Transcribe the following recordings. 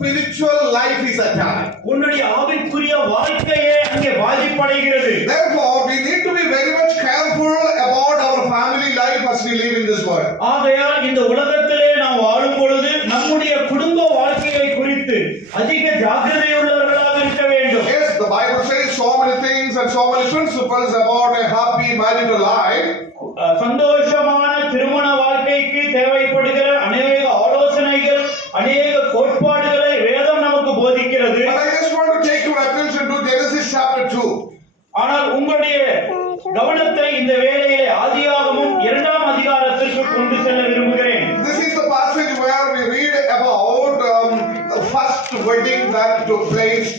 spiritual life is attacked. உன்னுடைய ஆவிக்குரிய வாழ்க்கையே அங்கே பாதிப்படைகிறது. Therefore, we need to be very much careful about our family life as we live in this world. ஆகையால் இந்த உலகத்திலே நாம் வாழும் பொழுது நம்முடைய குடும்ப வாழ்க்கையை குறித்து அதிக ஜாக்கிரதையுள்ளவர்களாக இருக்க வேண்டும். Yes, the Bible says so many things and so many principles about a happy marital life. சந்தோஷமான திருமண வாழ்க்கைக்கு தேவைப்படுகிற அநேக ஆலோசனைகள், அநேக கோட்பாடுகளை வேதம் நமக்கு போதிக்கிறது. But I just want to take your attention to Genesis chapter 2. ஆனால் உங்களுடைய கவனத்தை இந்த வேளையிலே ஆதியாகமம் 2ஆம் அதிகாரத்திற்கு கொண்டு செல்ல விரும்புகிறேன். This is the passage where we read about the first wedding that took place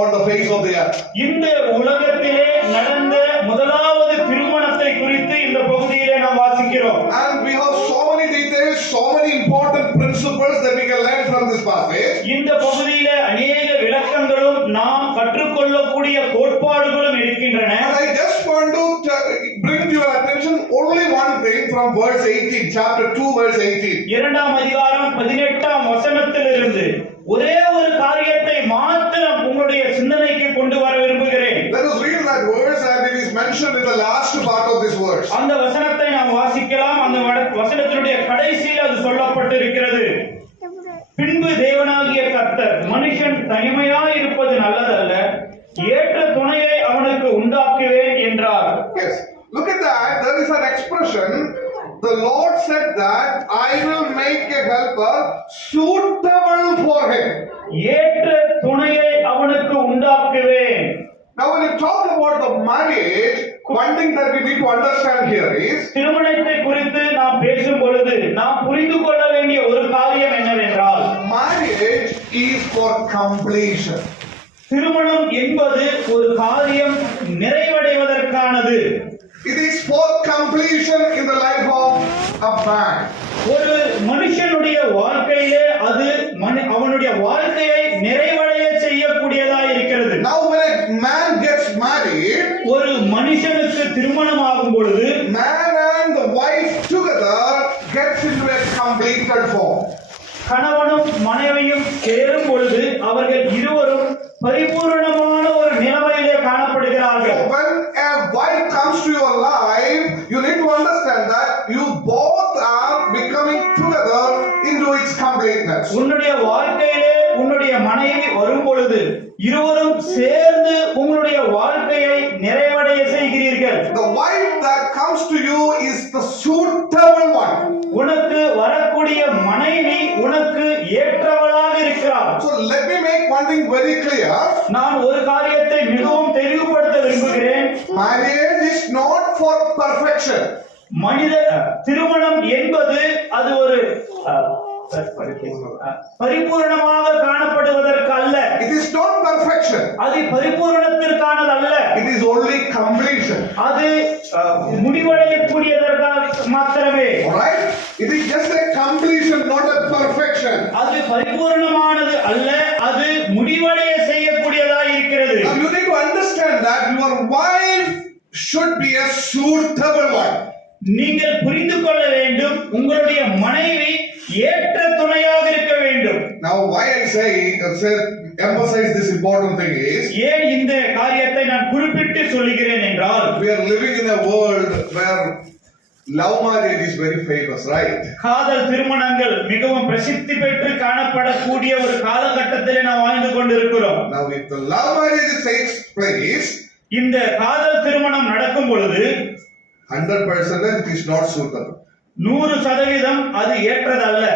on the face of the earth. இந்த உலகத்திலே நடந்த முதலாவது திருமணத்தை குறித்து இந்த பகுதியிலே நாம் வாசிக்கிறோம். And we have so many details, so many important principles that we can learn from this passage. இந்த பகுதியிலே அநேக விளக்கங்களும் நாம் கற்றுக்கொள்ளக்கூடிய கோட்பாடுகளும் இருக்கின்றன. And I just want to bring to your attention only one thing from verse 18, chapter 2 verse 18. 2ஆம் அதிகாரம் 18ஆம் வசனத்திலிருந்து ஒரே ஒரு காரியத்தை மாத்திரம் உங்களுடைய சிந்தனைக்கு கொண்டு வர விரும்புகிறேன். Let us read that verse and it is mentioned in the last part of this verse. அந்த வசனத்தை நாம் வாசிக்கலாம். அந்த வசனத்தினுடைய கடைசியில் அது சொல்லப்பட்டிருக்கிறது. பின்பு தேவனாகிய கர்த்தர் மனுஷன் தனிமையாய் இருப்பது நல்லதல்ல, ஏற்ற துணையை அவனுக்கு உண்டாக்குவேன் என்றார். Yes, look at that. There is an expression. The Lord said that I will make a helper suitable for him. ஏற்ற துணையை அவனுக்கு உண்டாக்குவேன். Now when you talk about the marriage, one thing that we need to understand here is திருமணத்தை குறித்து நாம் பேசும் பொழுது நாம் புரிந்து கொள்ள வேண்டிய ஒரு காரியம் என்னவென்றால், marriage is for completion. திருமணம் என்பது ஒரு காரியம் நிறைவடைவதற்கானது. It is for completion in the life of a man. ஒரு மனுஷனுடைய வாழ்க்கையிலே அது அவனுடைய வாழ்க்கையை நிறைவடைய செய்யக்கூடியதாக இருக்கிறது. Now when a man gets married, ஒரு மனுஷனுக்கு திருமணம் ஆகும் பொழுது man and the wife together gets into a completed form. கணவனும் மனைவியும் சேரும் பொழுது அவர்கள் இருவரும் பரிபூரணமான ஒரு நிலைமையிலே காணப்படுகிறார்கள். When a wife comes to your life, you need to understand that you both are becoming together into its completeness. உன்னுடைய வாழ்க்கையிலே உன்னுடைய மனைவி வரும் பொழுது இருவரும் சேர்ந்து உங்களுடைய வாழ்க்கையை நிறைவடைய செய்கிறீர்கள். The wife that comes to you is the suitable one. உனக்கு வரக்கூடிய மனைவி உனக்கு ஏற்றவளாக இருக்கிறார். So let me make one thing very clear. நான் ஒரு காரியத்தை மிகவும் தெளிவுபடுத்த விரும்புகிறேன். Marriage is not for perfection. மனித திருமணம் என்பது அது ஒரு பரிபூரணமாக காணப்படுவதற்கு அல்ல. It is not perfection. அது பரிபூரணத்திற்கானது அல்ல. It is only completion. அது முடிவடையக்கூடியதற்காக மாத்திரமே. Alright? It is just a completion, not a perfection. அது பரிபூரணமானது அல்ல, அது முடிவடைய செய்யக்கூடியதாக இருக்கிறது. Now you need to understand that your wife should be a suitable one. நீங்கள் புரிந்து கொள்ள வேண்டும், உங்களுடைய மனைவி ஏற்ற துணையாக இருக்க வேண்டும். Now why I say emphasize this important thing is, ஏன் இந்த காரியத்தை நான் குறிப்பிட்டு சொல்லுகிறேன் என்றால், we are living in a world where love marriage is very famous, right? காதல் திருமணங்கள் மிகவும் பிரசித்தி பெற்று காணப்படக்கூடிய ஒரு காலகட்டத்திலே நாம் வாழ்ந்து கொண்டிருக்கிறோம். Now if the love marriage takes place, இந்த காதல் திருமணம் நடக்கும் பொழுது 100% it is not suitable. 100% அது ஏற்றதல்ல.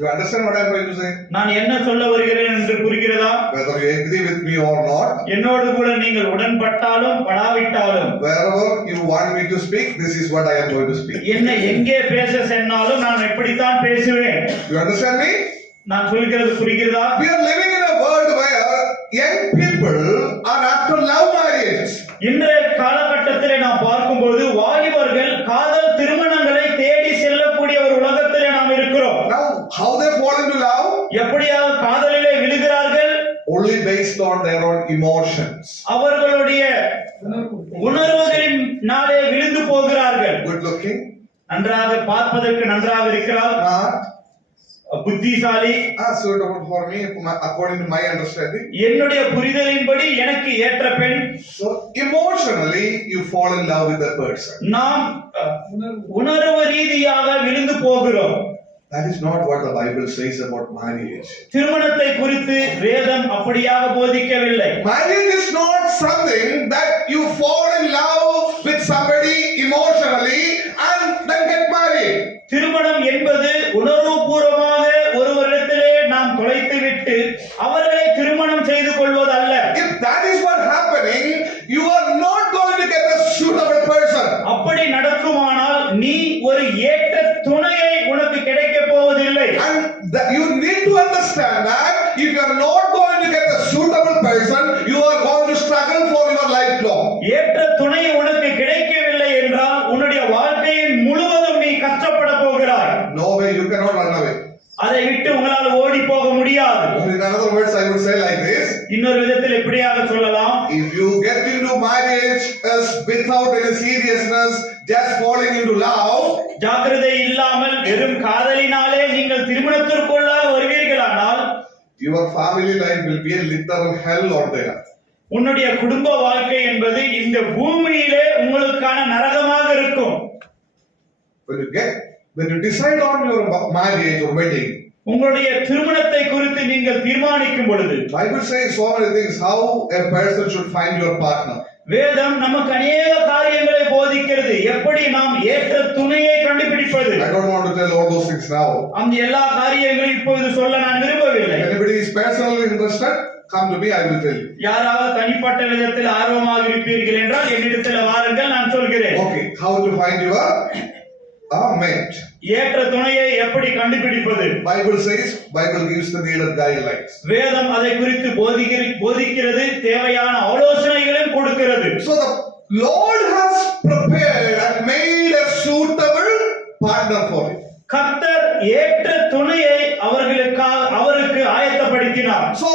You understand what I am trying to say? நான் என்ன சொல்ல வருகிறேன் என்று புரிகிறதா? Whether you agree with me or not, என்னோடு கூட நீங்கள் உடன்பட்டாலும் படாவிட்டாலும், wherever you want me to speak, this is what I am going to speak. என்ன எங்கே பேச சொன்னாலும் நான் எப்படித்தான் பேசுவேன். You understand me? நான் சொல்கிறது புரிகிறதா? We are living in a world where young people are after love marriage. இன்றைய காலகட்டத்திலே நாம் பார்க்கும்போது வாலிபர்கள் காதல் திருமணங்களை தேடி செல்லக்கூடிய ஒரு உலகத்திலே நாம் இருக்கிறோம். Now how they fall into love? எப்படியாவது காதலிலே விழுகிறார்கள்? Only based on their own emotions. அவர்களுடைய உணர்வுகளினாலே விழுந்து போகிறார்கள். Good looking, நன்றாக பார்ப்பதற்கு நன்றாக இருக்கிறார், புத்திசாலி, suitable for me according to my understanding. என்னுடைய புரிதலின்படி எனக்கு ஏற்ற பெண். So emotionally you fall in love with the person. நாம் உணர்வு ரீதியாக விழுந்து போகிறோம். That is not what the Bible says about marriage. திருமணத்தை குறித்து வேதம் அப்படியாக போதிக்கவில்லை. Marriage is not something that you fall in love with somebody emotionally and then get married. திருமணம் என்பது உணர்வுபூர்வமாக ஒருவரிடத்திலே நாம் தொலைத்துவிட்டு அவர்களை திருமணம் செய்து கொள்வதல்ல. If that is what happening, you are not going to get a suitable person. அப்படி நடக்குமானால் நீ ஒரு ஏற்ற துணையை உனக்கு கிடைக்க போவதில்லை. And you need to understand that if you are not going to get a suitable person, you are going to struggle for your lifelong. ஏற்ற துணை உனக்கு கிடைக்கவில்லை என்றால் உன்னுடைய வாழ்க்கையின் முழுவதும் நீ கஷ்டப்பட போகிறாய். No way, you cannot run away. அதை விட்டு உங்களால் ஓடி போக முடியாது. In other words, I would say like this. இன்னொரு விதத்தில் எப்படியாக சொல்லலாம், if you get into marriage without any seriousness, just falling into love, ஜாக்கிரதை இல்லாமல் வெறும் காதலினாலே நீங்கள் திருமணத்திற்குள்ள வருவீர்களானால் your family life will be a literal hell on there. உன்னுடைய குடும்ப வாழ்க்கை என்பது இந்த பூமியிலே உங்களுக்கான நரகமாக இருக்கும். When you decide on your marriage or wedding, உங்களுடைய திருமணத்தை குறித்து நீங்கள் தீர்மானிக்கும் பொழுது Bible says so many things how a person should find your partner. வேதம் நமக்கு அநேக காரியங்களை போதிக்கிறது, எப்படி நாம் ஏற்ற துணையை கண்டுபிடிப்பது. I don't want to tell all those things now. அந்த எல்லா காரியங்களையும் இப்பொழுது சொல்ல நான் விரும்பவில்லை. If anybody is personally interested, come to me, I will tell you. யாராவது தனிப்பட்ட விதத்தில் ஆர்வமாக இருப்பீர்கள் என்றால் என்னிடத்தில் வாருங்கள், நான் சொல்கிறேன். Okay, how to find your mate. ஏற்ற துணையை எப்படி கண்டுபிடிப்பது? Bible gives the needed guidelines. வேதம் அதை குறித்து போதிக்கிறது, தேவையான ஆலோசனைகளையும் கொடுக்கிறது. So the Lord has prepared and made a suitable partner for you. கர்த்தர் ஏற்ற துணையை அவருக்கு ஆயத்தப்படுத்தினார். So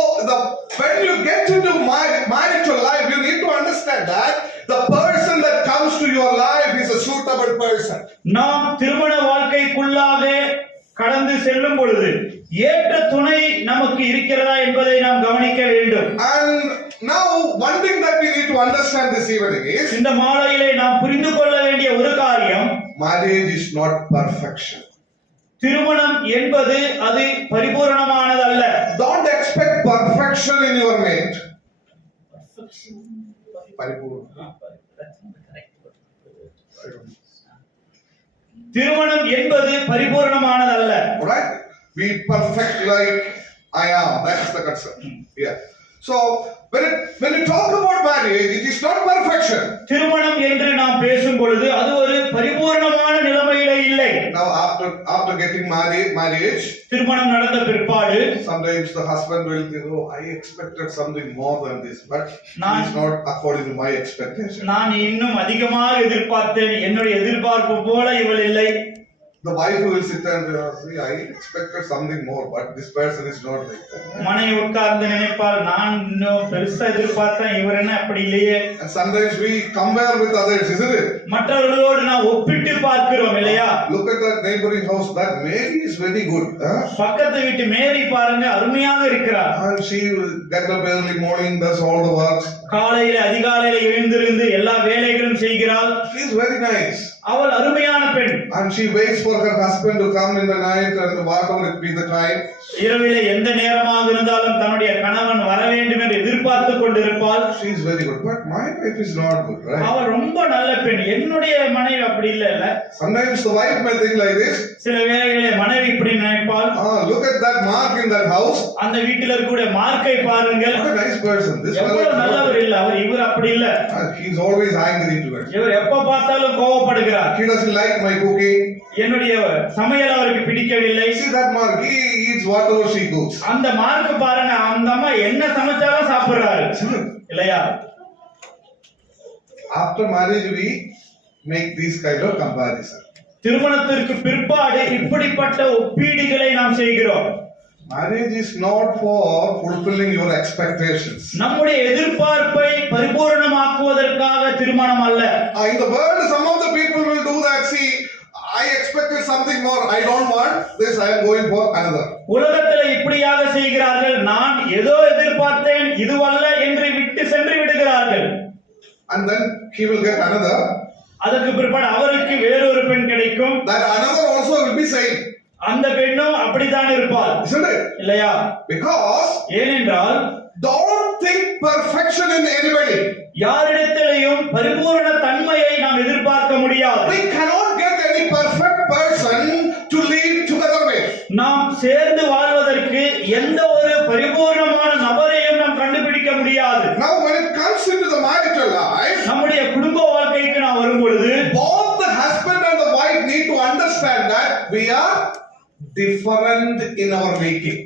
when you get into marital life, you need to understand that the person that comes to your life is a suitable person. நாம் திருமண வாழ்க்கைக்குள்ளாக கடந்து செல்லும் பொழுது ஏற்ற துணை நமக்கு இருக்கிறதா என்பதை நாம் கவனிக்க வேண்டும். And now one thing that we need to understand this evening is, இந்த மாலையிலே நாம் புரிந்து கொள்ள வேண்டிய ஒரு காரியம், marriage is not perfection. திருமணம் என்பது அது பரிபூரணமானதல்ல. Don't expect perfection in your mate. திருமணம் என்பது பரிபூரணமானதல்ல. Right? Be perfect like I am. That's the concept. Yeah. So when you talk about marriage, it is not perfection. திருமணம் என்று நாம் பேசும் பொழுது அது ஒரு பரிபூரணமான நிலைமையிலே இல்லை. Now after getting marriage, திருமணம் நடந்த பிற்பாடு sometimes the husband will think, oh, I expected something more than this, but it's not according to my expectation. நான் இன்னும் அதிகமாக எதிர்பார்த்தேன், என்னுடைய எதிர்பார்ப்பு போல இவள் இல்லை. The wife will sit and say, I expected something more, but this person is not like that. மனைவி உட்கார்ந்து நினைப்பாள், நான் இன்னும் பெருசா எதிர்பார்த்தேன், இவர் என்ன அப்படி இல்லையே. And sometimes we compare with others, isn't it? மற்றவர்களோடு நாம் ஒப்பிட்டு பார்க்கிறோம் இல்லையா? Look at that neighboring house. That Mary is very good. பக்கத்து வீட்டு மேரி பாருங்க, அருமையாக இருக்கிறார். And she will get up early morning, does all the works. காலையில அதிகாலையில எழுந்திருந்து எல்லா வேலைகளும் செய்கிறாள். She is very nice. அவள் அருமையான பெண். And she waits for her husband to come in the night and whatever it be the time. இரவிலே எந்த நேரமாக இருந்தாலும் தன்னுடைய கணவன் வர வேண்டும் என்று எதிர்பார்த்து கொண்டிருப்பாள். She is very good, but my wife is not good, right? அவள் ரொம்ப நல்ல பெண், என்னுடைய மனைவி அப்படி இல்ல. Sometimes the wife may think like this. சில வேளைகளிலே மனைவி இப்படி நினைப்பாள், look at that mark in that house. அந்த வீட்டில் இருக்கக்கூடிய மார்க்கை பாருங்கள். What a nice person. This fellow is நல்லவர் இல்ல, இவர் அப்படி இல்ல. He is always angry to her. இவர் எப்ப பார்த்தாலும் கோபப்படுகிறார். He doesn't like my cooking. என்னுடைய சமையல் அவருக்கு பிடிக்கவில்லை. See that mark, he eats whatever she cooks. அந்த மார்க் பாருங்க, அந்த அம்மா என்ன சமைச்சாலும் சாப்பிடுறாரு இல்லையா? After marriage we make these kind of comparison. திருமணத்திற்கு பிற்பாடு இப்படிப்பட்ட ஒப்பீடுகளை நாம் செய்கிறோம். Marriage is not for fulfilling your expectations. நம்முடைய எதிர்பார்ப்பை பரிபூரணமாக்குவதற்காக திருமணம் அல்ல. In the world some of the people will do that. See, I expected something more. I don't want this. I am going for another. உலகத்தில் இப்படியாக செய்கிறார்கள். நான் ஏதோ எதிர்பார்த்தேன், இதுவல்ல என்று விட்டு சென்று விடுகிறார்கள். And then he will get another. அதற்கு பிற்பாடு அவருக்கு வேறொரு பெண் கிடைக்கும். That another also will be same. அந்த பெண்ணும் அப்படித்தான் இருப்பாள். Isn't it? இல்லையா? Because ஏனென்றால் don't think perfection in anybody. யாரிடத்திலேயும் பரிபூரண தன்மையை நாம் எதிர்பார்க்க முடியாது. We cannot get any perfect person to live together with. நாம் சேர்ந்து வாழ்வதற்கு எந்த ஒரு பரிபூரணமான நபரையும் நாம் கண்டுபிடிக்க முடியாது. Now when it comes into the marital life, நம்முடைய குடும்ப வாழ்க்கைக்கு நாம் வரும் பொழுது both the husband and the wife need to understand that we are different in our making.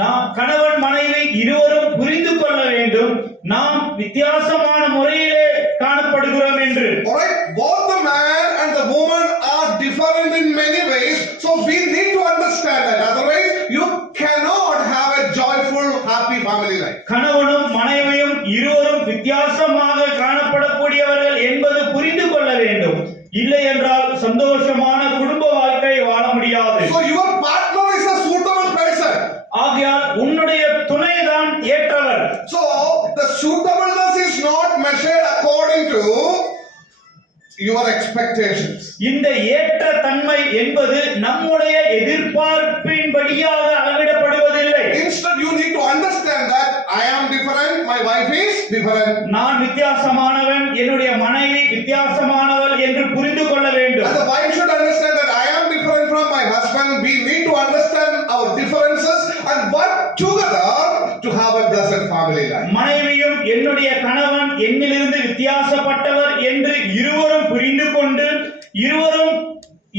நாம் கணவன் மனைவி இருவரும் புரிந்து கொள்ள வேண்டும், நாம் வித்தியாசமான முறையிலே காணப்படுகிறோம் என்று. Alright, both the man and the woman are different in many ways, so we need to understand that. Otherwise, you cannot have a joyful, happy family life. கணவனும் மனைவியும் இருவரும் வித்தியாசமாக காணப்படக்கூடியவர்கள் என்பது புரிந்து கொள்ள வேண்டும். இல்லை என்றால் சந்தோஷமான குடும்ப வாழ்க்கை வாழ முடியாது. So your partner is a suitable person. ஆகையால் உன்னுடைய துணைதான் ஏற்றவர். So the suitableness is not measured according to your expectations. இந்த ஏற்ற தன்மை என்பது நம்முடைய எதிர்பார்ப்பின்படியாக அளவிடப்படுவதில்லை. Instead you need to understand that I am different, my wife is different. நான் வித்தியாசமானவன், என்னுடைய மனைவி வித்தியாசமானவள் என்று புரிந்து கொள்ள வேண்டும். And the wife should understand that I am different from my husband. We need to understand our differences and work together to have a blessed family life. மனைவியும் என்னுடைய கணவன் என்னிலிருந்து வித்தியாசப்பட்டவர் என்று இருவரும் புரிந்து கொண்டு இருவரும்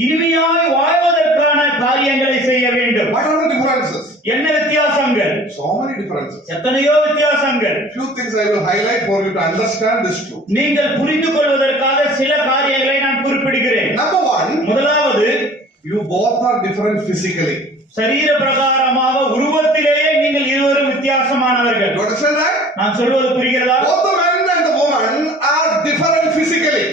இனிமையாய் வாழ்வதற்கான காரியங்களை செய்ய வேண்டும். What are the differences? என்ன வித்தியாசங்கள்? So many differences. எத்தனையோ வித்தியாசங்கள். Few things I will highlight for you to understand this truth. நீங்கள் புரிந்து கொள்வதற்காக சில காரியங்களை நான் குறிப்பிடுகிறேன். Number one, முதலாவது, you both are different physically. சரீர பிரகாரமாக உருவத்திலேயே நீங்கள் இருவரும் வித்தியாசமானவர்கள். You understand that? நான் சொல்வது புரிகிறதா? Both the man and the woman are different physically.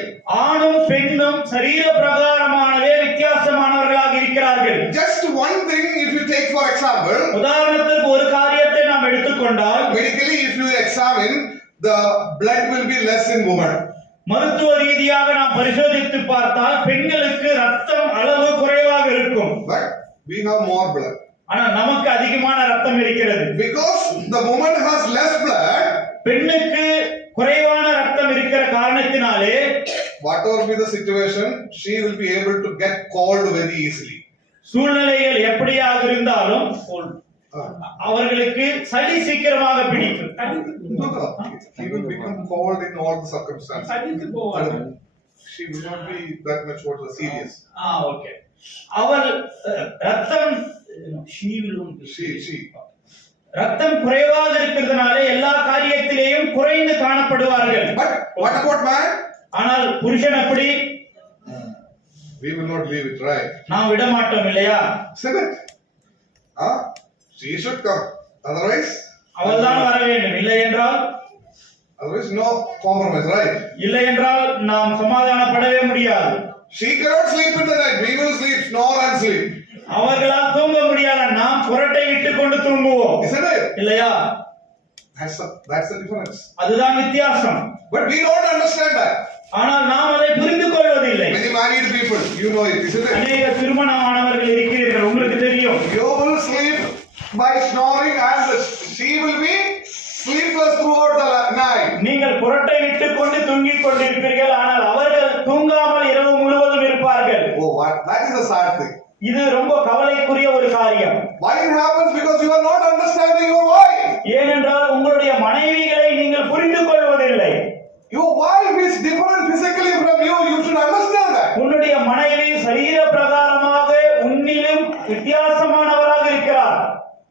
ஆணும் பெண்ணும் சரீர பிரகாரமானவே வித்தியாசமானவர்களாக இருக்கிறார்கள். Just one thing, if you take for example, உதாரணத்திற்கு ஒரு காரியத்தை நாம் எடுத்துக்கொண்டால், medically if you examine, the blood will be less in woman. மருத்துவ ரீதியாக நாம் பரிசோதித்து பார்த்தால் பெண்களுக்கு ரத்தம் அளவு குறைவாக இருக்கும். But we have more blood. ஆனால் நமக்கு அதிகமான ரத்தம் இருக்கிறது. Because the woman has less blood, பெண்ணுக்கு குறைவான ரத்தம் இருக்கிற காரணத்தினாலே whatever be the situation, she will be able to get cold very easily. சூழ்நிலைகள் எப்படியாக இருந்தாலும் அவர்களுக்கு சளி சீக்கிரமாக பிடிக்கும். He will become cold in all the circumstances. She will not be that much more serious. Okay. அவள் ரத்தம் ரத்தம் குறைவாக இருக்கிறதுனால எல்லா காரியத்திலேயும் குறைந்து காணப்படுவார்கள். But what about man? ஆனால் புருஷன் அப்படி We will not leave it, right? நாம் விட மாட்டோம் இல்லையா? Isn't it? She should come. Otherwise, அவள் தான் வர வேண்டும். இல்லை என்றால் no compromise, right? இல்லை என்றால் நாம் சமாதானப்படவே முடியாது. She cannot sleep in the night. We will sleep, snore and sleep. அவர்களால் தூங்க முடியாது. நாம் புரட்டை விட்டுக் கொண்டு தூங்குவோம். Isn't it? இல்லையா? That's the difference. அதுதான் வித்தியாசம். But we don't understand that. ஆனால் நாம் அதை புரிந்து கொள்வதில்லை. Many married people, you know it, isn't it? அநேக திருமணமானவர்கள் இருக்கிறீர்கள், உங்களுக்கு தெரியும். You will sleep by snoring and she will be sleepless throughout the night. நீங்கள் புரட்டை விட்டுக் கொண்டு தூங்கிக் கொண்டிருப்பீர்கள், ஆனால் அவர்கள் தூங்காமல் இரவு முழுவதும் இருப்பார்கள். Oh, what? That is a sad thing. இது ரொம்ப கவலைக்குரிய ஒரு காரியம். Why it happens? Because you are not understanding your wife. ஏனென்றால் உங்களுடைய மனைவிகளை நீங்கள் புரிந்து கொள்வதில்லை. Your wife is different physically from you. You should understand that. உன்னுடைய மனைவி சரீர பிரகாரமாக உன்னிலும் வித்தியாசமானவராக இருக்கிறார்.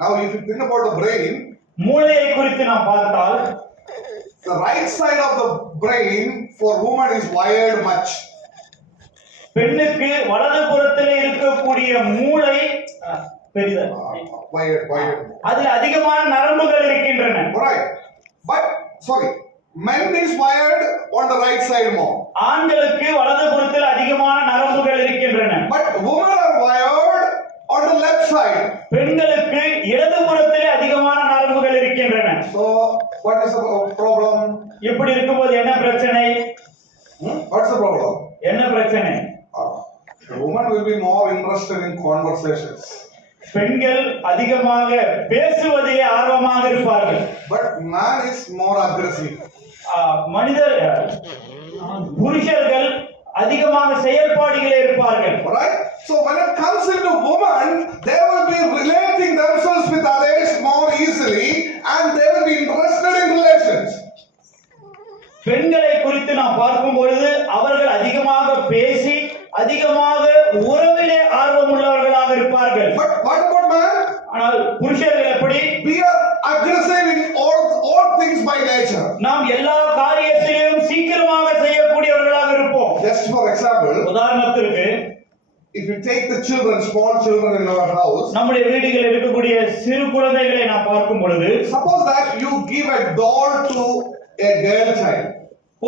Now, if you think about the brain, மூளையை குறித்து நாம் பார்த்தால், the right side of the brain for woman is wired much. பெண்ணுக்கு வலது புறத்தில் இருக்கக்கூடிய மூளை பெரிதா Wired. அதில் அதிகமான நரம்புகள் இருக்கின்றன. Right. But sorry, Men is wired on the right side more. ஆண்களுக்கு வலதுபுறத்தில் அதிகமான நரம்புகள் இருக்கின்றன. But women are wired on the left side. பெண்களுக்கு இடதுபுறத்திலே அதிகமான நரம்புகள் இருக்கின்றன. So what is the problem? இப்படி இருக்கும்போது என்ன பிரச்சனை? What's the problem? என்ன பிரச்சனை? The woman will be more interested in conversations. பெண்கள் அதிகமாக பேசுவதிலே ஆர்வமாக இருப்பார்கள். But man is more aggressive. மனிதர் புருஷர்கள் அதிகமாக செயல்பாடுகளே இருப்பார்கள். Right? So when it comes into woman, they will be relating themselves with others more easily and they will be interested in relations. பெண்களை குறித்து நாம் பார்க்கும் பொழுது அவர்கள் அதிகமாக பேசி அதிகமாக உறவிலே ஆர்வம் உள்ளவர்களாக இருப்பார்கள். But what about man? ஆனால் புருஷர்கள் எப்படி? We are aggressive in all things by nature. நாம் எல்லா காரியத்திலும் சீக்கிரமாக செய்யக்கூடியவர்களாக இருப்போம். Just for example, உதாரணத்திற்கு if you take the children, small children in our house, நம்முடைய வீடுகளில் இருக்கக்கூடிய சிறு குழந்தைகளை நாம் பார்க்கும் பொழுது, suppose that you give a doll to a girl child.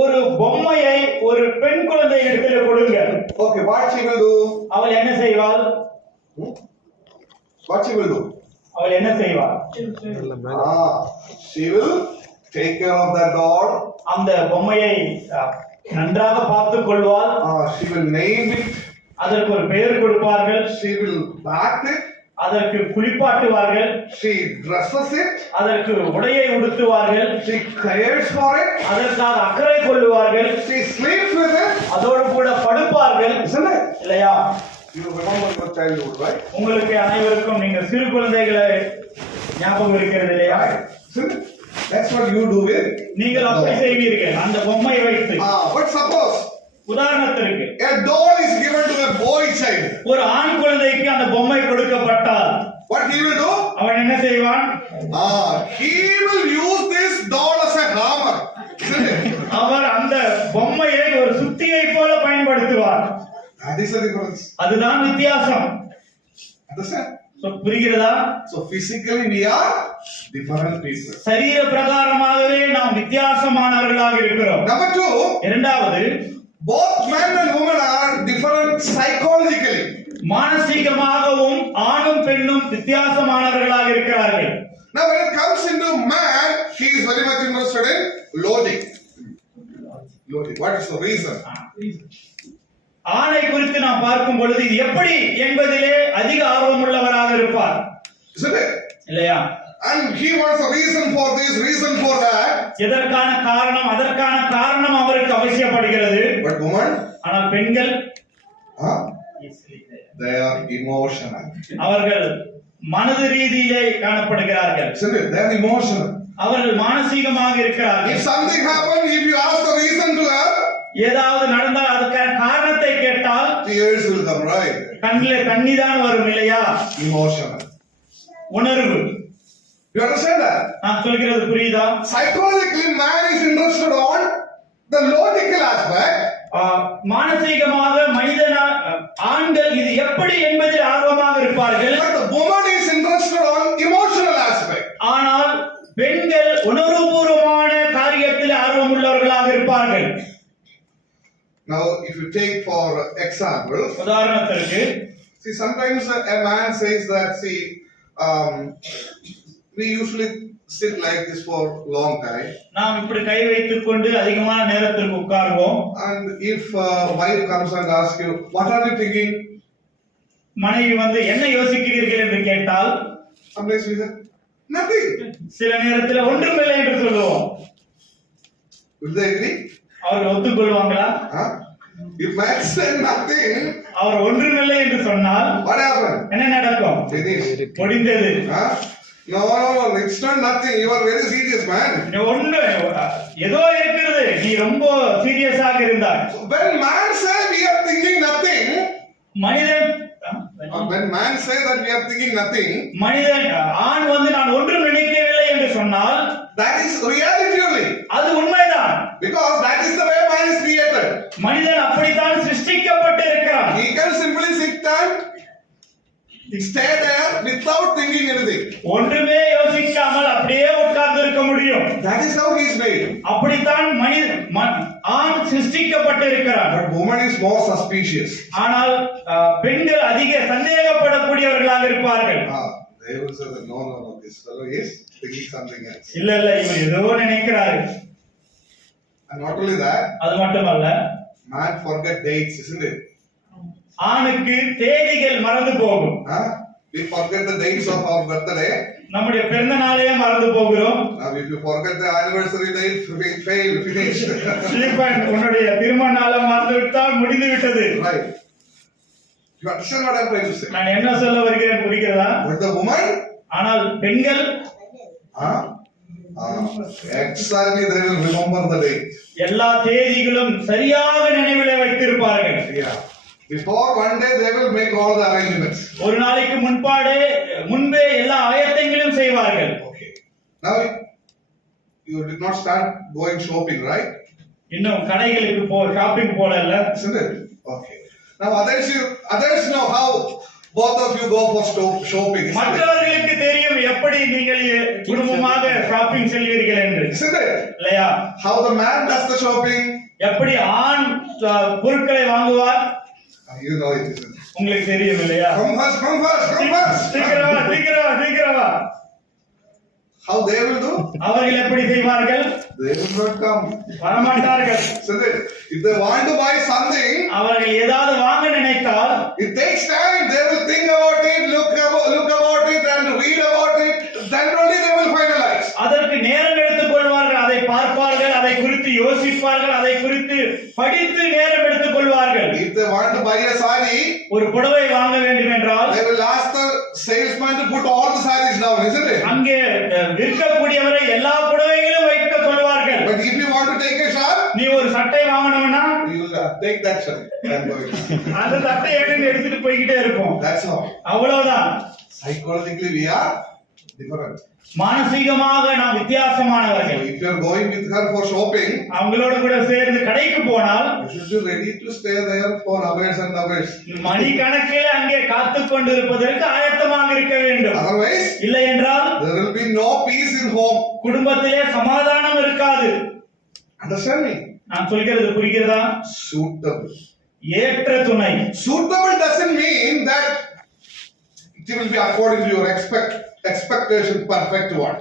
ஒரு பொம்மையை ஒரு பெண் குழந்தை இடத்துல கொடுங்க. Okay, what she will do? அவள் என்ன செய்வாள்? What she will do? அவள் என்ன செய்வாள்? She will take care of that doll. அந்த பொம்மையை நன்றாக பார்த்துக் கொள்வாள். She will name it. அதற்கு ஒரு பெயர் கொடுப்பார்கள். She will bath it. அதற்கு குளிப்பாட்டுவார்கள். She dresses it. அதற்கு உடையை உடுத்துவார்கள். She cares for it. அதற்காக அக்கறை கொள்ளுவார்கள். She sleeps with it. அதோடு கூட படுப்பார்கள். Isn't it? இல்லையா? You remember your childhood, right? உங்களுக்கு அனைவருக்கும் நீங்க சிறு குழந்தைகளை ஞாபகம் இருக்கிறது இல்லையா? Isn't it? That's what you do with. நீங்கள் அப்படி செய்வீர்கள் அந்த பொம்மையை வைத்து. But suppose உதாரணத்திற்கு a doll is given to a boy child. ஒரு ஆண் குழந்தைக்கு அந்த பொம்மை கொடுக்கப்பட்டால் What he will do? அவன் என்ன செய்வான்? He will use this doll as a hammer. Isn't it? அவர் அந்த பொம்மையை ஒரு சுத்தியை போல பயன்படுத்துவார். That is the difference. அதுதான் வித்தியாசம். Understand? So புரிகிறதா? So physically we are different people. சரீர பிரகாரமாகவே நாம் வித்தியாசமானவர்களாக இருக்கிறோம். Number 2. இரண்டாவது, both men and women are different psychologically. மானசீகமாகவும் ஆணும் பெண்ணும் வித்தியாசமானவர்களாக இருக்கிறார்கள். Now when it comes into man, he is very much interested in logic. Logic. What is the reason? ஆணை குறித்து நாம் பார்க்கும் பொழுது இது எப்படி என்பதிலே அதிக ஆர்வம் உள்ளவராக இருப்பார். Isn't it? இல்லையா? And he wants a reason for this, reason for that. இதற்கான காரணம் அதற்கான காரணம் அவருக்கு அவசியப்படுகிறது. But woman? ஆனால் பெண்கள் they are emotional. அவர்கள் மனது ரீதியிலே காணப்படுகிறார்கள். Isn't it? They are emotional. அவர்கள் மானசீகமாக இருக்கிறார்கள். If something happens, if you ask the reason to her, ஏதாவது நடந்தால் அதுக்கான காரணத்தை கேட்டால் tears will come, right? கண்ணிலே தண்ணீதான் வரும் இல்லையா? Emotional. உணர்வு. You understand that? நான் சொல்கிறது புரியுதா? Psychologically, man is interested on the logical aspect. மானசீகமாக ஆண்கள் இது எப்படி என்பதில் ஆர்வமாக இருப்பார்கள். But the woman is interested on emotional aspect. ஆனால் பெண்கள் உணர்வுபூர்வமான காரியத்தில் ஆர்வம் உள்ளவர்களாக இருப்பார்கள். Now, if you take for example, உதாரணத்திற்கு, see, sometimes a man says that, see, we usually sit like this for long time. நாம் இப்படி கை வைத்துக் கொண்டு அதிகமான நேரத்திற்கு உட்கார்வோம். And if wife comes and asks you, what are you thinking? மனைவி வந்து என்ன யோசிக்கிறீர்கள் என்று கேட்டால், sometimes we say, nothing. சில நேரத்தில் ஒன்றுமில்லை என்று சொல்லுவோம். Will they agree? Our ஒத்துக்கொள்வாங்களா? If man said nothing, அவர் ஒன்றுமில்லை என்று சொன்னால் what happened? என்ன நடக்கும்? முடிந்தது. No, it's not nothing. You are very serious, man. ஒன்று ஏதோ இருக்கிறது, நீ ரொம்ப சீரியஸாக இருந்தாய். When man says we are thinking nothing, மனிதன் when man says that we are thinking nothing, மனிதன் ஆண் வந்து நான் ஒன்றும் நினைக்கவில்லை என்று சொன்னால் that is reality only. அது உண்மைதான். Because that is the way man is created. மனிதன் அப்படித்தான் சிருஷ்டிக்கப்பட்டு இருக்கிறான். He can simply sit and stay there without thinking anything. ஒன்றுமே யோசிக்காமல் அப்படியே உட்கார்ந்து இருக்க முடியும். That is how he is made. அப்படித்தான் ஆண் சிருஷ்டிக்கப்பட்டிருக்கிறார். But woman is more suspicious. ஆனால் பெண்கள் அதிக சந்தேகப்படக்கூடியவர்களாக இருப்பார்கள். They will say that no, this fellow is thinking something else. இல்ல இவன் ஏதோ நினைக்கிறாரு. And not only that, அது மட்டுமல்ல, man forget dates, isn't it? ஆணுக்கு தேதிகள் மறந்து போகும். We forget the dates of our birthday. நம்முடைய பிறந்த நாளையே மறந்து போகிறோம். Now if you forget the anniversary date, finished. Stephen, உன்னுடைய திருமண நாளை மறந்து விட்டால் முடிந்து விட்டது. Right. You understand what I'm trying to say? நான் என்ன சொல்ல வருகிறேன் புரிகிறதா? But the woman, ஆனால் பெண்கள் exactly they will remember the date. எல்லா தேதிகளும் சரியாக நினைவிலே வைத்திருப்பார்கள். Yeah. Before one day they will make all the arrangements. ஒரு நாளைக்கு முன்பே எல்லா ஆயத்தங்களும் செய்வார்கள். Okay. Now you did not start going shopping, right? இன்னும் கடைகளுக்கு shopping போலல்ல. Isn't it? Okay. Now others know how both of you go for shopping. மற்றவர்களுக்கு தெரியும் எப்படி நீங்கள் குடும்பமாக ஷாப்பிங் செல்வீர்கள் என்று. Isn't it? இல்லையா? How the man does the shopping? எப்படி ஆண் பொருட்களை வாங்குவார்? You know it, isn't it? உங்களுக்கு தெரியும் இல்லையா? Come first. சீக்கிரமா. How they will do? அவர்கள் எப்படி செய்வார்கள்? They will not come. வரமாட்டார்கள். Isn't it? If they want to buy something, அவர்கள் ஏதாவது வாங்க நினைத்தால் it takes time. They will think about it, look about it, and read about it. Then only they will finalize. அதற்கு நேரம் எடுத்துக் கொள்வார்கள், அதை பார்ப்பார்கள், அதை குறித்து யோசிப்பார்கள், அதை குறித்து படித்து நேரம் எடுத்துக் கொள்வார்கள். If they want to buy a saree, ஒரு புடவை வாங்க வேண்டும் என்றால் they will ask the salesman to put all the sarees down, isn't it? அங்கே விற்கக்கூடியவரை எல்லா புடவைகளும் வைக்க சொல்வார்கள். But if you want to take a shirt, நீ ஒரு சட்டை வாங்கணும்னா you will take that shirt and go. அந்த சட்டை எடுத்துட்டு போய்கிட்டே இருப்போம். That's all. அவ்வளவுதான். Psychologically we are different. மானசீகமாக நாம் வித்தியாசமானவர்கள். So if you are going with her for shopping, அவங்களோட கூட சேர்ந்து கடைக்கு போனால் you should be ready to stay there for hours and hours. மணிக்கணக்கில் அங்கே காத்துக் கொண்டிருப்பதற்கு ஆயத்தமாக இருக்க வேண்டும். Otherwise, இல்லை என்றால் there will be no peace in home. குடும்பத்திலே சமாதானம் இருக்காது. Understand me? நான் சொல்கிறது புரிகிறதா? Suitable. ஏற்ற துணை. Suitable doesn't mean that it will be according to your expectation perfect one.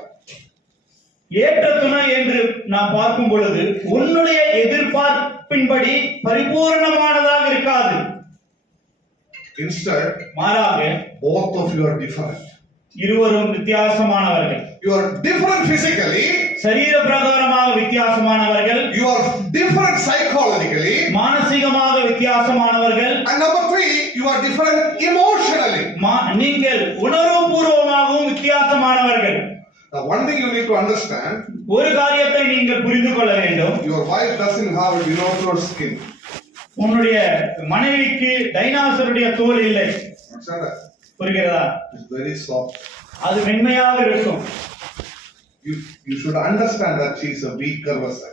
ஏற்ற துணை என்று நாம் பார்க்கும் பொழுது உன்னுடைய எதிர்பார்ப்பின்படி பரிபூர்ணமானதாக இருக்காது. Instead, மாறாக both of you are different. இருவரும் வித்தியாசமானவர்கள். You are different physically. சரீர பிரகாரமாக வித்தியாசமானவர்கள். You are different psychologically. மானசீகமாக வித்தியாசமானவர்கள். And number 3, you are different emotionally. நீங்கள் உணர்வுபூர்வமாகவும் வித்தியாசமானவர்கள். Now, one thing you need to understand. ஒரு காரியத்தை நீங்கள் புரிந்து கொள்ள வேண்டும். Your wife doesn't have a dinosaur skin. உன்னுடைய மனைவிக்கு டைனோசருடைய தோல் இல்லை. Understand that? புரிகிறதா? It's very soft. அது மென்மையாக இருக்கும். You should understand that she is a weaker vessel.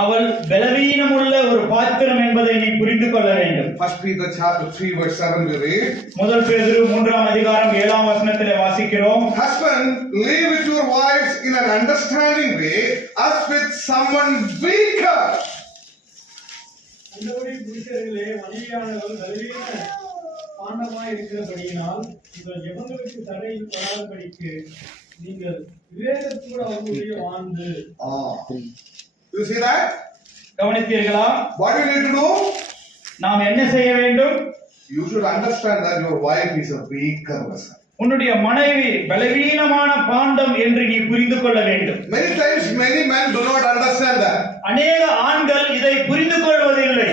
அவள் பலவீனமுள்ள ஒரு பாத்திரம் என்பதை நீ புரிந்து கொள்ள வேண்டும். 1 Peter chapter 3 verse 7 we read. முதல் பேதுரு 3ஆம் அதிகாரம் 7ஆம் வசனத்திலே வாசிக்கிறோம். Husband, live with your wives in an understanding way as with someone weaker. புருஷர்களே, மனைவியானவள் பலவீன பாண்டமாய் இருக்கிறபடியினால் உங்கள் ஜெபங்களுக்கு தடை வராதபடிக்கு நீங்கள் விவேகத்தோடு அவர்களுடைய வாழ்ந்து. You see that? கவனித்தீர்களா? What do you need to do? நாம் என்ன செய்ய வேண்டும்? You should understand that your wife is a weaker vessel. உன்னுடைய மனைவி பலவீனமான பாண்டம் என்று நீ புரிந்து கொள்ள வேண்டும். Many times many men do not understand that. அநேக ஆண்கள் இதை புரிந்து கொள்வதில்லை.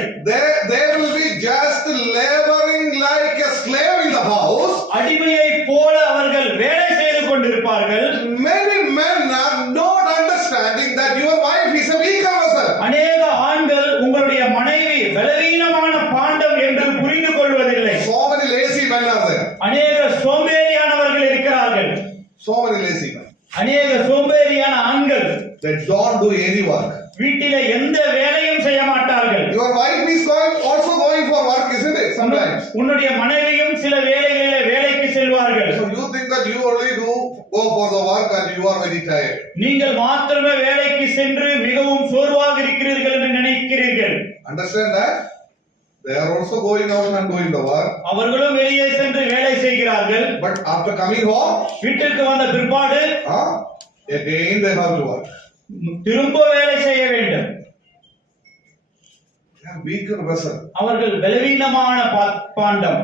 They will be just laboring like a slave in the house. அடிமையை போல அவர்கள் வேலை செய்து கொண்டிருப்பார்கள். Many men are not understanding that your wife is a weaker vessel. அநேக ஆண்கள் உங்களுடைய மனைவி பலவீனமான பாண்டம் என்று புரிந்து கொள்வதில்லை. So many lazy men are there. அநேக சோம்பேறியானவர்கள் இருக்கிறார்கள். So many lazy men. அநேக சோம்பேறியான ஆண்கள். They don't do any work. வீட்டிலே எந்த வேலையும் செய்ய மாட்டார்கள். Your wife is also going for work, isn't it? Sometimes. உன்னுடைய மனைவியும் சில வேலைகளிலே வேலைக்கு செல்வார்கள். So you think that you only go for the work and you are very tired. நீங்கள் மாத்திரமே வேலைக்கு சென்று மிகவும் சோர்வாக இருக்கிறீர்கள் என்று நினைக்கிறீர்கள். Understand that? They are also going out and doing the work. அவர்களும் வெளியே சென்று வேலை செய்கிறார்கள். But after coming home, வீட்டிற்கு வந்த பிற்பாடு again they have to work. திரும்ப வேலை செய்ய வேண்டும். They are weaker vessel. அவர்கள் பலவீனமான பாண்டம்.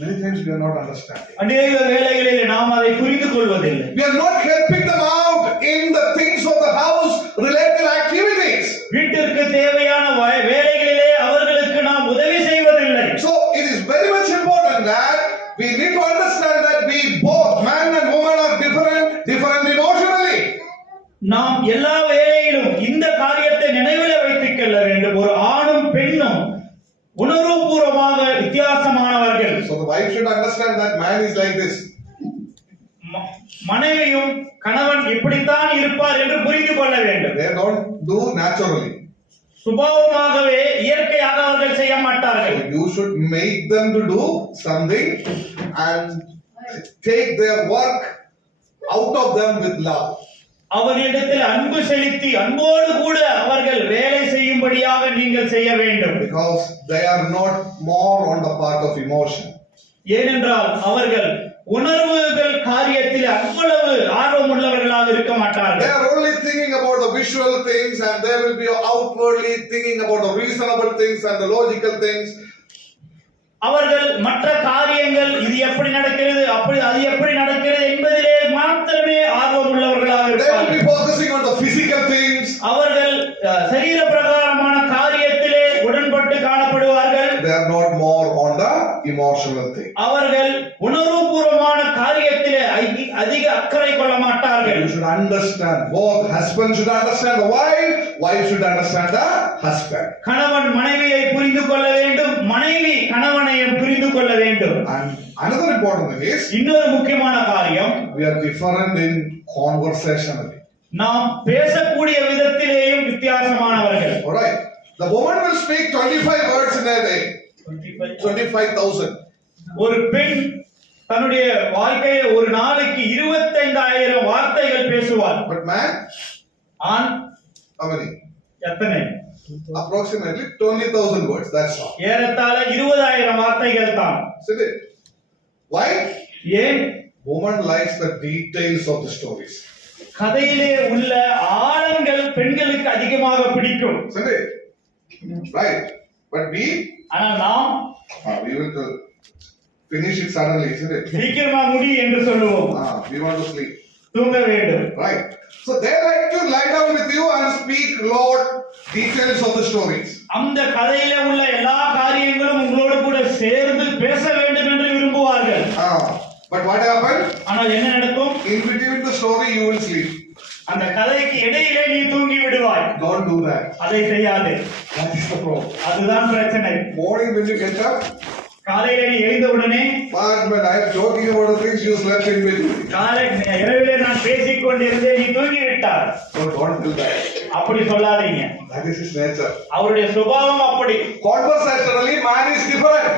Many times we are not understanding. அநேக வேளைகளில் நாம் அதை புரிந்து கொள்வதில்லை. We are not helping them out in the things of the house related activities. வீட்டிற்கு தேவையான வேலைகளிலே அவர்களுக்கு நாம் உதவி செய்வதில்லை. So it is very much important that we need to understand that we both, man and woman, are different emotionally. நாம் எல்லா வேளையிலும் இந்த காரியத்தை நினைவில் வைத்துக் கொள்ள வேண்டும். ஒரு ஆணும் பெண்ணும் உணர்வுபூர்வமாக வித்தியாசமானவர்கள். So the wife should understand that man is like this. மனைவியும் கணவன் இப்படித்தான் இருப்பார் என்று புரிந்து கொள்ள வேண்டும். They don't do naturally. சுபாவமாகவே இயற்கையாக அவர்கள் செய்ய மாட்டார்கள். You should make them to do something and take their work out of them with love. அவர்களிடத்தில் அன்பு செலுத்தி அன்போடு கூட அவர்கள் வேலை செய்யும்படியாக நீங்கள் செய்ய வேண்டும். Because they are not more on the part of emotion. ஏனென்றால் அவர்கள் உணர்வுகள் காரியத்தில் அவ்வளவு ஆர்வம் உள்ளவர்களாக இருக்க மாட்டார்கள். They are only thinking about the visual things and they will be outwardly thinking about the reasonable things and the logical things. அவர்கள் மற்ற காரியங்கள் இது எப்படி நடக்கிறது அப்படி அது எப்படி நடக்கிறது என்பதிலே மாத்திரமே ஆர்வம் உள்ளவர்களாக They will இருப்பார்கள். be focusing on the physical things. அவர்கள் சரீர பிரகாரமான காரியத்திலே உடன்பட்டு காணப்படுவார்கள். They are not more on the emotional thing. அவர்கள் உணர்வுபூர்வமான காரியத்திலே அதிக அக்கறை கொள்ள மாட்டார்கள். You should understand, both husband should understand the wife, wife should understand the husband. கணவன் மனைவியை புரிந்து கொள்ள வேண்டும், மனைவி கணவனையும் புரிந்து கொள்ள வேண்டும். And another important thing is, இன்னொரு முக்கியமான காரியம், we are different in conversationally. நாம் பேசக்கூடிய விதத்திலேயும் வித்தியாசமானவர்கள். Alright, the woman will speak 25 words in a day. 25,000. ஒரு பெண் தன்னுடைய வாழ்க்கையில் ஒரு நாளைக்கு 25,000 வார்த்தைகள் பேசுவார். But man, ஆண் how many? எத்தனை? Approximately 20,000 words, that's all. ஏறத்தாழ 20,000 வார்த்தைகள் தான். Isn't it? Why? ஏன்? Woman likes the details of the stories. கதையிலே உள்ள ஆழங்கள் பெண்களுக்கு அதிகமாக பிடிக்கும். Isn't it? Right. But ஆனால் நாம் we will finish it suddenly, isn't it? சீக்கிரமா முடி என்று சொல்லுவோம். We want to sleep. தூங்க வேண்டும். Right. So they like to lie down with you and speak Lord details of the stories. அந்த கதையிலே உள்ள எல்லா காரியங்களும் உங்களோடு கூட சேர்ந்து பேச வேண்டும் என்று விரும்புவார்கள். But what happened? ஆனால் என்ன நடக்கும்? In between the story you will sleep. அந்த கதைக்கு இடையிலே நீ தூங்கி விடுவாய். Don't do that. அதை செய்யாதே. That is the problem. அதுதான் பிரச்சனை. Morning when you get up, காலையிலே நீ எழுந்தவுடனே but when I am talking about the things you slept in between. இரவிலே நான் பேசிக் கொண்டிருந்தேன், நீ தூங்கி விட்டார். So don't do that. அப்படி சொல்லாதீங்க. That is his nature. அவருடைய சுபாவம் அப்படி. Conversationally man is different.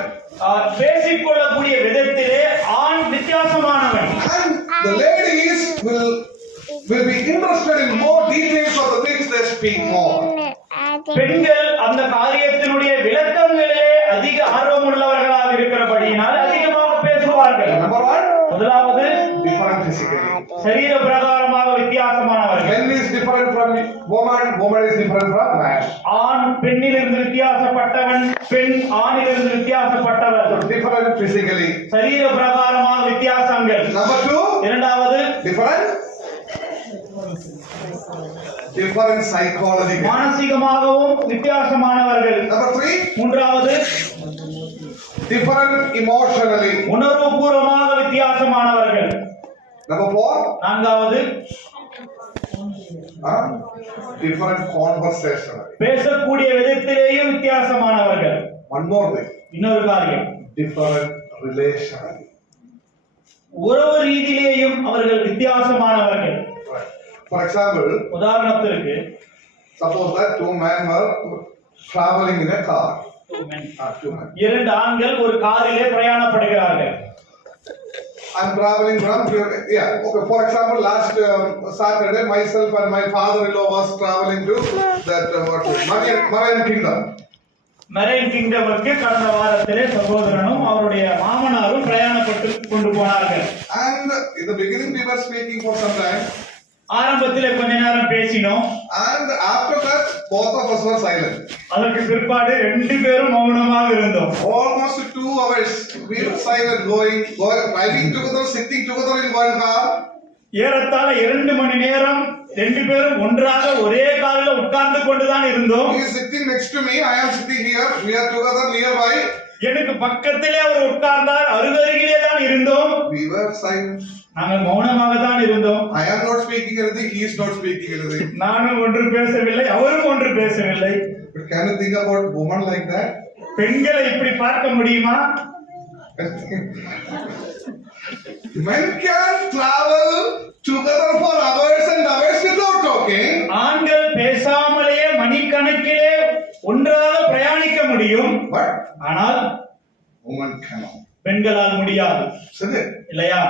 பேசிக் கொள்ளக்கூடிய விதத்திலே ஆண் வித்தியாசமானவன். And the ladies will be interested in more details of the things they speak more. பெண்கள் அந்த காரியத்தினுடைய விளக்கங்களிலே அதிக ஆர்வம் உள்ளவர்களாக இருக்கிறபடியினால் அதிகமாக பேசுவார்கள். Number one, முதலாவது different physically. சரீர பிரகாரமாக வித்தியாசமானவர்கள். Men is different from woman, woman is different from man. ஆண் பெண்ணிலிருந்து வித்தியாசப்பட்டவன், பெண் ஆணிலிருந்து வித்தியாசப்பட்டவர். Different physically. சரீர பிரகாரமாக வித்தியாசங்கள். Number two, இரண்டாவது different psychology. மானசீகமாகவும் வித்தியாசமானவர்கள். Number three, மூன்றாவது different emotionally. உணர்வுபூர்வமாக வித்தியாசமானவர்கள். Number four, நான்காவது different conversationally. பேசக்கூடிய விதத்திலேயும் வித்தியாசமானவர்கள். One more thing, இன்னொரு காரியம், different relationally. உறவு ரீதியிலேயும் அவர்கள் வித்தியாசமானவர்கள். For example, உதாரணத்திற்கு suppose that two men were traveling in a car. Two men. இரண்டு ஆண்கள் ஒரு காரிலே பிரயாணப்படுகிறார்கள். I'm traveling from, yeah, okay, for example, last Saturday, myself and my father-in-law was traveling to that Marian Kingdom. Marine கிங்டமுக்கு கடந்த வாரத்திலே சகோதரனும் அவருடைய மாமனாரும் பிரயாணப்பட்டு கொண்டு போனார்கள். And in the beginning we were speaking for some time. ஆரம்பத்திலே கொஞ்ச நேரம் பேசினோம். And after that both of us were silent. அதற்கு பிற்பாடு ரெண்டு பேரும் மௌனமாக இருந்தோம். Almost 2 hours we were silent, going riding together, sitting together in one car. ஏறத்தாழ 2 மணி நேரம் ரெண்டு பேரும் ஒன்றாக ஒரே காரில் உட்கார்ந்து கொண்டுதான் இருந்தோம். He is sitting next to me, I am sitting here, we are together nearby. எனக்கு பக்கத்திலே அவர் உட்கார்ந்தார், அருகருகிலே தான் இருந்தோம். We were silent. நாங்கள் மௌனமாக தான் இருந்தோம். I am not speaking anything, he is not speaking anything. நானும் ஒன்று பேசவில்லை, அவரும் ஒன்று பேசவில்லை. But can you think about women like that? பெண்களை இப்படி பார்க்க முடியுமா? Men can travel together for hours and hours without talking. ஆண்கள் பேசாமலேயே மணிக்கணக்கிலே ஒன்றாக பிரயாணிக்க முடியும். But ஆனால் women cannot. பெண்களால் முடியாது. Isn't it? இல்லையா?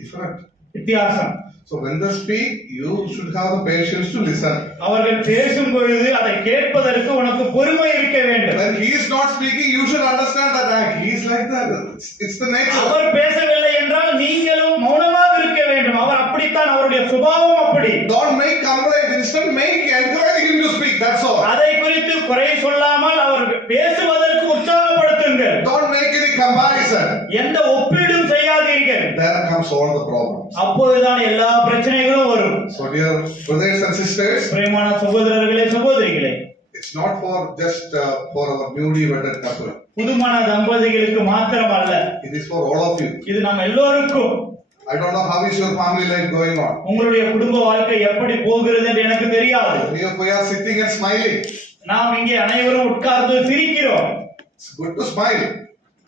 Different. வித்தியாசம். So when they speak, you should have the patience to listen. அவர்கள் பேசும் பொழுது அதை கேட்பதற்கு உனக்கு பொறுமை இருக்க வேண்டும். When he is not speaking, you should understand that he is like that. It's the nature. அவர் பேசவில்லை என்றால் நீங்களும் மௌனமாக இருக்க வேண்டும். அவர் அப்படித்தான், அவருடைய சுபாவம் அப்படி. Don't make complaint, instead make encourage him to speak. That's all. அதை குறித்து குறை சொல்லாமல் அவர் பேசுவதற்கு உற்சாகப்படுத்துங்கள். Don't make any comparison. எந்த ஒப்பீடும் செய்யாதீர்கள். There comes all the problems. அப்போதுதான் எல்லா பிரச்சனைகளும் வரும். So dear brothers and sisters, பிரியமான சகோதரர்களே சகோதரிகளே, it's not for just for our newly wedded couple. புதுமண தம்பதிகளுக்கு மாத்திரம் அல்ல, It is for all of you. இது நம்ம எல்லோருக்கும். I don't know how is your family life going on. உங்களுடைய குடும்ப வாழ்க்கை எப்படி போகிறது என்று எனக்கு தெரியாது. We are sitting and smiling. நாம் இங்கே அனைவரும் உட்கார்ந்து சிரிக்கிறோம். It's good to smile.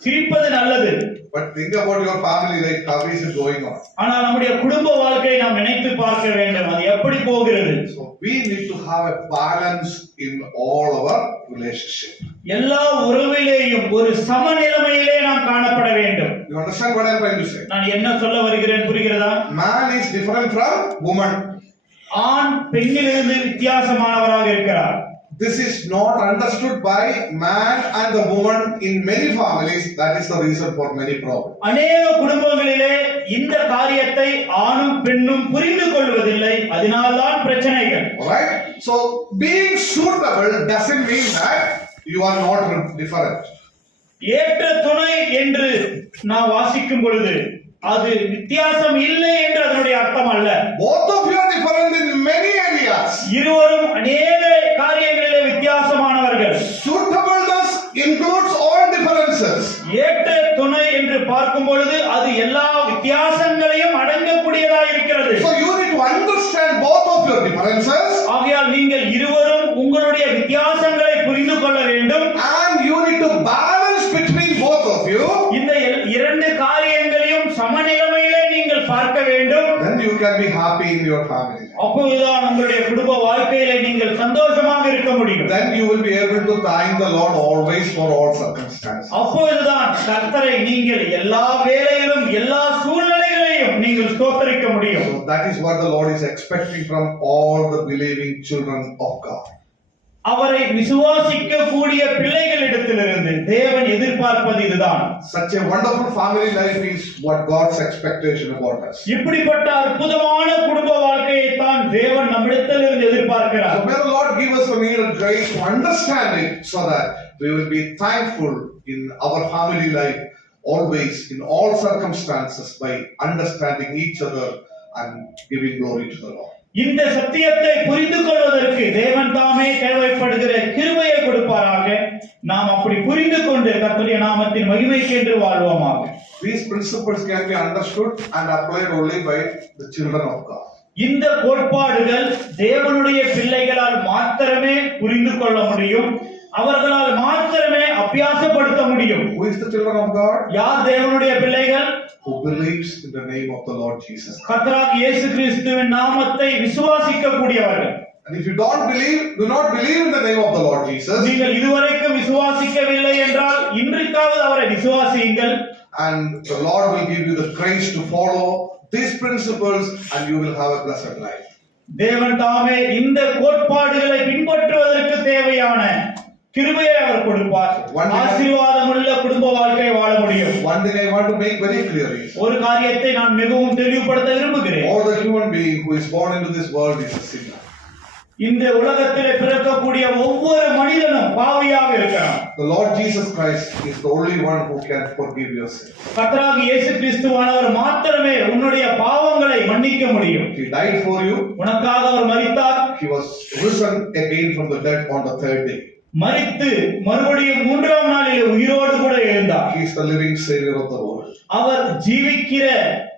சிரிப்பது நல்லது. But think about your family life, how is it going on? ஆனால் நம்முடைய குடும்ப வாழ்க்கையை நாம் நினைத்து பார்க்க வேண்டும், அது எப்படி போகிறது. So we need to have a balance in all our relationship. எல்லா உறவிலேயும் ஒரு சமநிலைமையிலே நாம் காணப்பட வேண்டும். You understand what I am trying to say? நான் என்ன சொல்ல வருகிறேன் புரிகிறதா? Man is different from woman. ஆண் பெண்ணிலிருந்து வித்தியாசமானவராக இருக்கிறார். This is not understood by man and the woman in many families. That is the reason for many problems. அநேக குடும்பங்களிலே இந்த காரியத்தை ஆணும் பெண்ணும் புரிந்து கொள்வதில்லை, அதனால்தான் பிரச்சனைகள். Alright? So being suitable doesn't mean that you are not different. ஏற்ற துணை என்று நான் வாசிக்கும் பொழுது அது வித்தியாசம் இல்லை என்று அதனுடைய அர்த்தம் அல்ல. Both of you are different in many areas. இருவரும் அநேக காரியங்களிலே வித்தியாசமானவர்கள். Suitableness includes all differences. ஏற்ற துணை என்று பார்க்கும் பொழுது அது எல்லா வித்தியாசங்களையும் அடங்கக்கூடியதாக இருக்கிறது. So you need to understand both of your differences. ஆகையால் நீங்கள் இருவரும் உங்களுடைய வித்தியாசங்களை புரிந்து கொள்ள வேண்டும். And you need to balance between both of you. இந்த இரண்டு காரியங்களையும் சமநிலைமையிலே நீங்கள் பார்க்க வேண்டும். Then you can be happy in your family. அப்போதுதான் உங்களுடைய குடும்ப வாழ்க்கையிலே நீங்கள் சந்தோஷமாக இருக்க முடியும். Then you will be able to thank the Lord always for all circumstances. அப்போதுதான் கர்த்தரை நீங்கள் எல்லா வேளையிலும் எல்லா சூழ்நிலைகளையும் நீங்கள் ஸ்தோத்திரிக்க முடியும். So that is what the Lord is expecting from all the believing children of God. அவரை விசுவாசிக்க கூடிய பிள்ளைகளிடத்திலிருந்து தேவன் எதிர்பார்ப்பது இதுதான். Such a wonderful family life is what God's expectation about us. இப்படிப்பட்ட அற்புதமான குடும்ப வாழ்க்கையை தான் தேவன் நம்மிடத்திலிருந்து எதிர்பார்க்கிறார். So may the Lord give us the needed grace to understand it so that we will be thankful in our family life always in all circumstances by understanding each other and giving glory to the Lord. இந்த சத்தியத்தை புரிந்து கொள்வதற்கு தேவன் தாமே தேவைப்படுகிற கிருபையை கொடுப்பாராக. நாம் அப்படி புரிந்து கொண்டு கர்த்தருடைய நாமத்தின் மகிமைக்கென்று வாழ்வோமாக. These principles can be understood and applied only by the children of God. இந்த கோட்பாடுகள் தேவனுடைய பிள்ளைகளால் மாத்திரமே புரிந்து கொள்ள முடியும், அவர்களால் மாத்திரமே அபியாசப்படுத்த முடியும். Who is the children of God? யார் தேவனுடைய பிள்ளைகள்? Who believes in the name of the Lord Jesus. கர்த்தராகிய இயேசு கிறிஸ்துவின் நாமத்தை விசுவாசிக்க கூடியவர்கள். And if you do not believe in the name of the Lord Jesus. நீங்கள் இதுவரைக்கும் விசுவாசிக்கவில்லை என்றால் இன்றைக்காவது அவரை விசுவாசியுங்கள். and the Lord will give you the grace to follow these principles, and you will have a blessed life. தேவன் தாமே இந்த கோட்பாடுகளை பின்பற்றுவதற்கு தேவையான கிருபையை அவர் கொடுப்பார். ஆசீர்வாதமுள்ள குடும்ப வாழ்க்கை வாழ முடியும். One thing I want to make very clear is, ஒரு காரியத்தை நான் மிகவும் தெளிவுபடுத்த விரும்புகிறேன். all the human being who is born into this world is a sinner. இந்த உலகத்திலே பிறக்கக்கூடிய ஒவ்வொரு மனிதனும் பாவியாக இருக்கிறான். The Lord Jesus Christ is the only one who can forgive your sin. கர்த்தராகிய இயேசு கிறிஸ்துவானவர் மாத்திரமே உன்னுடைய பாவங்களை மன்னிக்க முடியும். He died for you. உனக்காக அவர் மரித்தார். He was risen again from the dead on the third day. மரித்து மறுபடியும் மூன்றாம் நாளிலே உயிரோடு கூட எழுந்தார். He is the living Savior of the world. அவர் ஜீவிக்கிற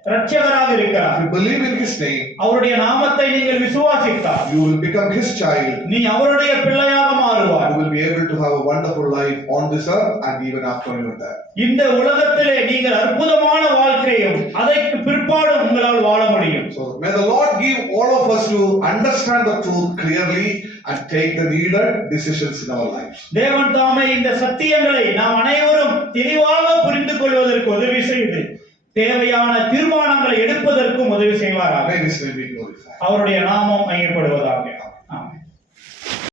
இரட்சகராக இருக்கிறார். If you believe in His name, அவருடைய நாமத்தை நீங்கள் விசுவாசித்தால், you will become His child. நீ அவருடைய பிள்ளையாக மாறுவாய். You will be able to have a wonderful life on this earth and even after you are there. இந்த உலகத்திலே நீங்கள் அற்புதமான வாழ்க்கையும் அதற்கு பிற்பாடும் உங்களால் வாழ முடியும். So may the Lord give all of us to understand the truth clearly and take the needed decisions in our lives. தேவன் தாமே இந்த சத்தியங்களை நாம் அனைவரும் தெளிவாக புரிந்து கொள்வதற்கு உதவி செய்து தேவையான தீர்மானங்களை எடுப்பதற்கும் உதவி செய்வாராக. May His name be glorified. அவருடைய நாமம் மையப்படுவதாக.